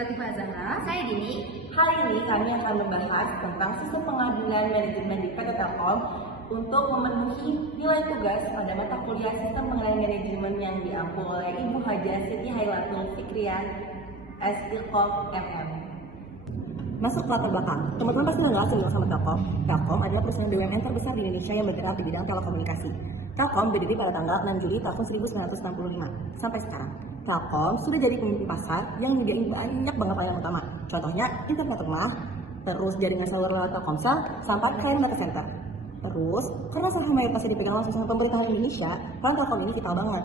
Latifah Zahra. Saya Dini. Kali ini kami akan membahas tentang sistem pengaduan manajemen di PT Telkom untuk memenuhi nilai tugas pada mata kuliah sistem pengendalian manajemen yang diampu oleh Ibu Hajah Siti Hailatul Fikriah S.Ilkom MM. Masuk ke latar belakang, teman-teman pasti nggak asing sama Telkom. Telkom adalah perusahaan BUMN terbesar di Indonesia yang bergerak di bidang telekomunikasi. Telkom berdiri pada tanggal 6 Juli tahun 1965. Sampai sekarang, Telkom sudah jadi pemimpin pasar yang menyediakan banyak banget layanan utama. Contohnya internet rumah, terus jaringan seluler lewat Telkomsel, sampai client data center. Terus, karena saham mayoritasnya dipegang langsung sama pemerintahan Indonesia, peran Telkom ini vital banget.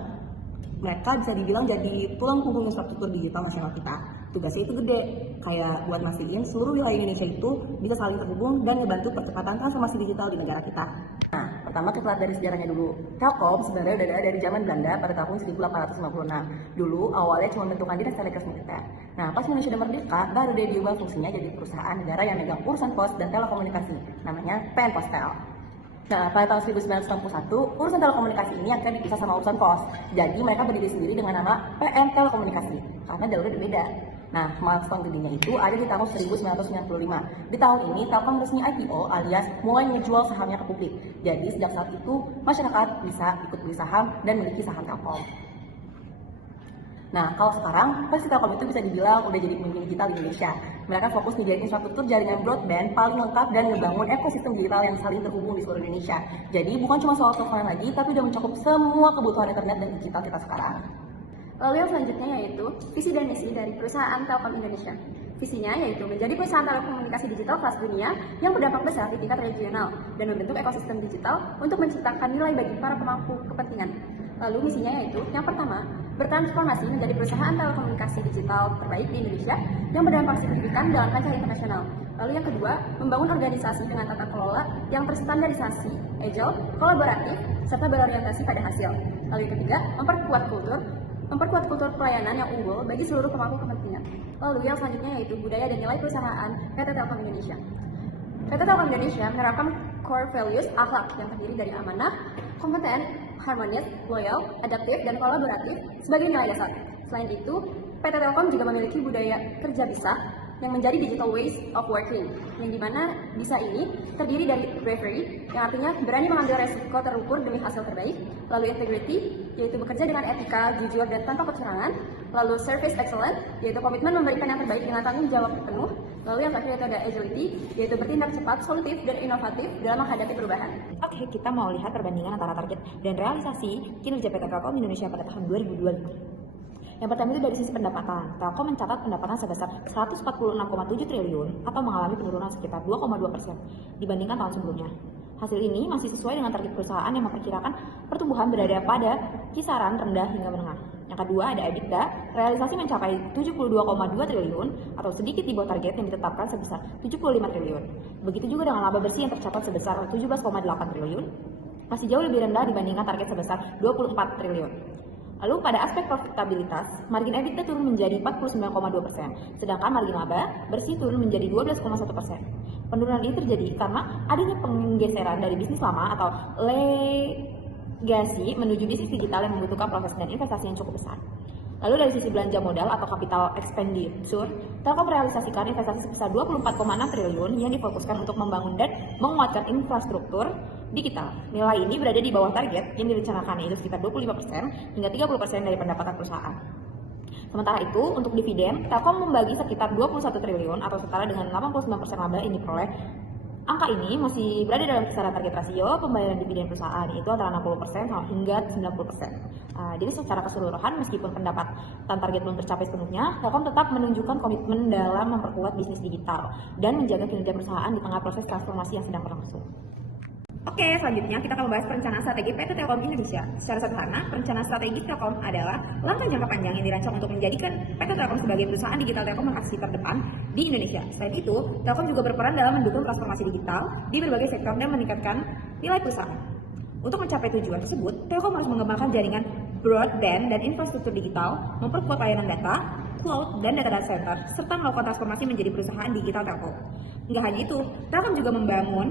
Mereka bisa dibilang jadi tulang punggung infrastruktur digital nasional kita. Tugasnya itu gede, kayak buat mastiin seluruh wilayah Indonesia itu bisa saling terhubung dan ngebantu percepatan transformasi digital di negara kita. Nah, pertama kita lihat dari sejarahnya dulu. Telkom sebenarnya udah ada dari zaman Belanda pada tahun 1856. Dulu awalnya cuma bentukan dinas telegraf militer. Nah, pas Indonesia udah merdeka, baru dia diubah fungsinya jadi perusahaan negara yang megang urusan pos dan telekomunikasi, namanya PN Postel. Nah, pada tahun 1961, urusan telekomunikasi ini akan dipisah sama urusan pos. Jadi mereka berdiri sendiri dengan nama PN Telekomunikasi, karena jalurnya berbeda. Nah, milestone gedenya itu ada di tahun 1995. Di tahun ini, Telkom resmi IPO alias mulai menjual sahamnya ke publik. Jadi sejak saat itu, masyarakat bisa ikut beli saham dan memiliki saham Telkom. Nah, kalau sekarang, pasti Telkom itu bisa dibilang udah jadi pemimpin digital di Indonesia. Mereka fokus menjadi infrastruktur jaringan broadband paling lengkap dan ngebangun ekosistem digital yang saling terhubung di seluruh Indonesia. Jadi bukan cuma soal teleponan lagi, tapi udah mencakup semua kebutuhan internet dan digital kita sekarang. Lalu yang selanjutnya yaitu visi dan misi dari perusahaan Telkom Indonesia. Visinya yaitu menjadi perusahaan telekomunikasi digital kelas dunia yang berdampak besar di tingkat regional dan membentuk ekosistem digital untuk menciptakan nilai bagi para pemangku kepentingan. Lalu misinya yaitu yang pertama, bertransformasi menjadi perusahaan telekomunikasi digital terbaik di Indonesia yang berdampak signifikan dalam kancah internasional. Lalu yang kedua, membangun organisasi dengan tata kelola yang terstandarisasi, agile, kolaboratif, serta berorientasi pada hasil. Lalu yang ketiga, memperkuat kultur pelayanan yang unggul bagi seluruh pemangku kepentingan. Lalu yang selanjutnya yaitu budaya dan nilai perusahaan PT Telkom Indonesia. PT Telkom Indonesia menerapkan core values akhlak yang terdiri dari amanah, kompeten, harmonis, loyal, adaptif, dan kolaboratif sebagai nilai dasar. Selain itu, PT Telkom juga memiliki budaya kerja bisa yang menjadi digital ways of working, yang dimana bisa ini terdiri dari bravery, yang artinya berani mengambil resiko terukur demi hasil terbaik, lalu integrity, yaitu bekerja dengan etika, jujur, dan tanpa kecurangan, lalu service excellence, yaitu komitmen memberikan yang terbaik dengan tanggung jawab penuh, lalu yang terakhir yaitu ada agility, yaitu bertindak cepat, solutif, dan inovatif dalam menghadapi perubahan. Oke, kita mau lihat perbandingan antara target dan realisasi kinerja PT Telkom Indonesia pada tahun 2022. Yang pertama itu dari sisi pendapatan. Telkom mencatat pendapatan sebesar 146,7 triliun atau mengalami penurunan sekitar 2,2% dibandingkan tahun sebelumnya. Hasil ini masih sesuai dengan target perusahaan yang memperkirakan pertumbuhan berada pada kisaran rendah hingga menengah. Yang kedua ada EBITDA, realisasi mencapai 72,2 triliun atau sedikit di bawah target yang ditetapkan sebesar 75 triliun. Begitu juga dengan laba bersih yang tercatat sebesar 17,8 triliun, masih jauh lebih rendah dibandingkan target sebesar 24 triliun. Lalu pada aspek profitabilitas, margin EBITDA turun menjadi 49,2%, sedangkan margin laba bersih turun menjadi 12,1%. Penurunan ini terjadi karena adanya penggeseran dari bisnis lama atau legacy menuju bisnis digital yang membutuhkan proses dan investasi yang cukup besar. Lalu dari sisi belanja modal atau capital expenditure, Telkom merealisasikan investasi sebesar 24,6 triliun yang difokuskan untuk membangun dan menguatkan infrastruktur digital. Nilai ini berada di bawah target yang direncanakan, yaitu sekitar 25% hingga 30% dari pendapatan perusahaan. Sementara itu, untuk dividen, Telkom membagi sekitar 21 triliun atau setara dengan 89% laba yang diperoleh. Angka ini masih berada dalam kisaran target rasio pembayaran dividen perusahaan, yaitu antara 60% hingga 90%. Jadi secara keseluruhan, meskipun pendapatan target belum tercapai sepenuhnya, Telkom tetap menunjukkan komitmen dalam memperkuat bisnis digital dan menjaga kinerja perusahaan di tengah proses transformasi yang sedang berlangsung. Oke, selanjutnya kita akan membahas perencanaan strategi PT Telkom Indonesia. Secara sederhana, perencanaan strategi Telkom adalah langkah jangka panjang yang dirancang untuk menjadikan PT Telkom sebagai perusahaan digital telekomunikasi terdepan di Indonesia. Selain itu, Telkom juga berperan dalam mendukung transformasi digital di berbagai sektor dan meningkatkan nilai perusahaan. Untuk mencapai tujuan tersebut, Telkom harus mengembangkan jaringan broadband dan infrastruktur digital, memperkuat layanan data, cloud, dan data center, serta melakukan transformasi menjadi perusahaan digital Telkom. Nggak hanya itu, Telkom juga membangun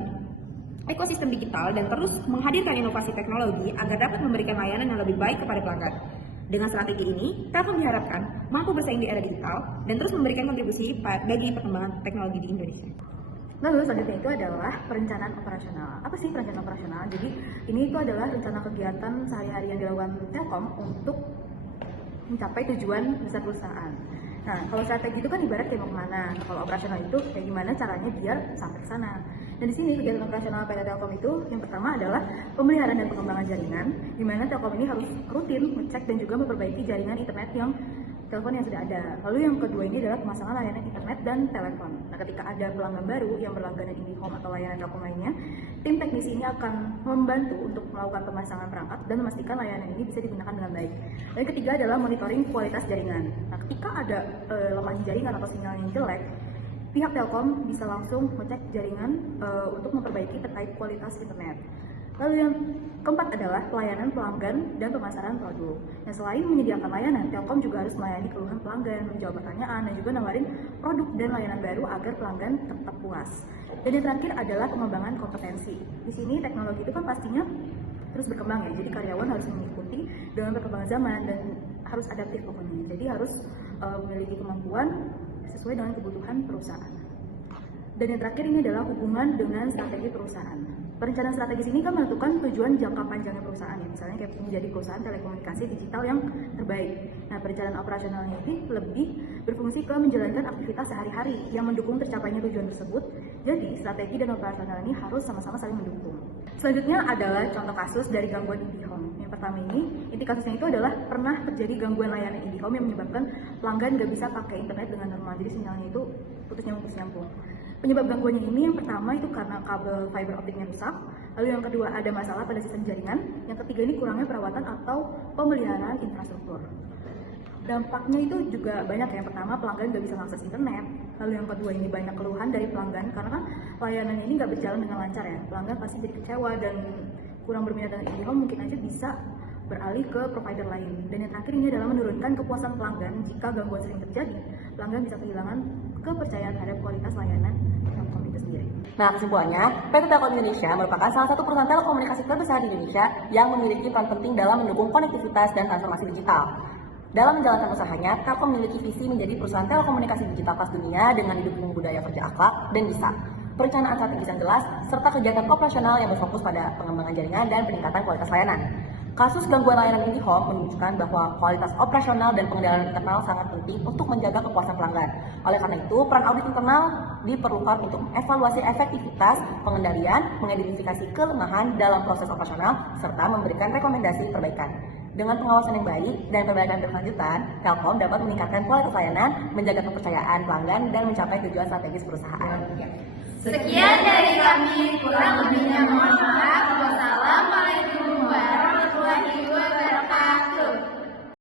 ekosistem digital dan terus menghadirkan inovasi teknologi agar dapat memberikan layanan yang lebih baik kepada pelanggan. Dengan strategi ini, Telkom diharapkan mampu bersaing di era digital dan terus memberikan kontribusi bagi perkembangan teknologi di Indonesia. Lalu selanjutnya itu adalah perencanaan operasional. Apa sih perencanaan operasional? Jadi ini itu adalah rencana kegiatan sehari-hari yang dilakukan Telkom untuk mencapai tujuan besar perusahaan. Nah, kalau strategi itu kan ibarat kayak mau kemana. Nah, kalau operasional itu kayak gimana caranya biar sampai ke sana. Dan di sini kegiatan operasional PT Telkom itu yang pertama adalah pemeliharaan dan pengembangan jaringan, di mana Telkom ini harus rutin mengecek dan juga memperbaiki jaringan internet yang telepon yang sudah ada. Lalu yang kedua ini adalah pemasangan layanan internet dan telepon. Nah, ketika ada pelanggan baru yang berlangganan IndiHome atau layanan Telkom lainnya, tim teknisi ini akan membantu untuk melakukan pemasangan perangkat dan memastikan layanan ini bisa digunakan dengan baik. Dan yang ketiga adalah monitoring kualitas jaringan. Nah, ketika ada lemah jaringan atau sinyal yang jelek, pihak Telkom bisa langsung mengecek jaringan untuk memperbaiki terkait kualitas internet. Lalu yang keempat adalah pelayanan pelanggan dan pemasaran produk. Nah, selain menyediakan layanan, Telkom juga harus melayani keluhan pelanggan, menjawab pertanyaan, dan juga nawarin produk dan layanan baru agar pelanggan tetap puas. Dan yang terakhir adalah pengembangan kompetensi. Di sini teknologi itu kan pastinya terus berkembang ya, jadi karyawan harus mengikuti dengan perkembangan zaman dan harus adaptif pokoknya. Jadi harus memiliki kemampuan sesuai dengan kebutuhan perusahaan. Dan yang terakhir ini adalah hubungan dengan strategi perusahaan. Perencanaan strategis ini kan menentukan tujuan jangka panjangnya perusahaan ya, misalnya kayak menjadi perusahaan telekomunikasi digital yang terbaik. Nah, perencanaan operasionalnya ini lebih berfungsi ke menjalankan aktivitas sehari-hari yang mendukung tercapainya tujuan tersebut. Jadi, strategi dan operasional ini harus sama-sama saling mendukung. Selanjutnya adalah contoh kasus dari gangguan IndiHome. Yang pertama ini, inti kasusnya itu adalah pernah terjadi gangguan layanan IndiHome yang menyebabkan pelanggan nggak bisa pakai internet dengan normal, jadi sinyalnya itu putus nyambung. Penyebab gangguannya ini yang pertama itu karena kabel fiber optiknya rusak, lalu yang kedua ada masalah pada sistem jaringan, yang ketiga ini kurangnya perawatan atau pemeliharaan infrastruktur. Dampaknya itu juga banyak ya. Yang pertama pelanggan nggak bisa mengakses internet, lalu yang kedua ini banyak keluhan dari pelanggan karena kan layanan ini nggak berjalan dengan lancar ya. Pelanggan pasti jadi kecewa dan kurang berminat dengan IndiHome, mungkin aja bisa beralih ke provider lain. Dan yang terakhir ini adalah menurunkan kepuasan pelanggan. Jika gangguan sering terjadi, pelanggan bisa kehilangan kepercayaan terhadap kualitas layanan Telkom itu sendiri. Nah, kesimpulannya, PT Telkom Indonesia merupakan salah satu perusahaan telekomunikasi terbesar di Indonesia yang memiliki peran penting dalam mendukung konektivitas dan transformasi digital. Dalam menjalankan usahanya, Telkom memiliki visi menjadi perusahaan telekomunikasi digital kelas dunia dengan didukung budaya kerja akhlak dan bisa. Perencanaan strategis yang jelas, serta kegiatan operasional yang berfokus pada pengembangan jaringan dan peningkatan kualitas layanan. Kasus gangguan layanan IndiHome menunjukkan bahwa kualitas operasional dan pengendalian internal sangat penting untuk menjaga kepuasan pelanggan. Oleh karena itu, peran audit internal diperlukan untuk mengevaluasi efektivitas pengendalian, mengidentifikasi kelemahan dalam proses operasional, serta memberikan rekomendasi perbaikan. Dengan pengawasan yang baik dan perbaikan berkelanjutan, Telkom dapat meningkatkan kualitas layanan, menjaga kepercayaan pelanggan, dan mencapai tujuan strategis perusahaan. Sekian dari kami, kurang lebih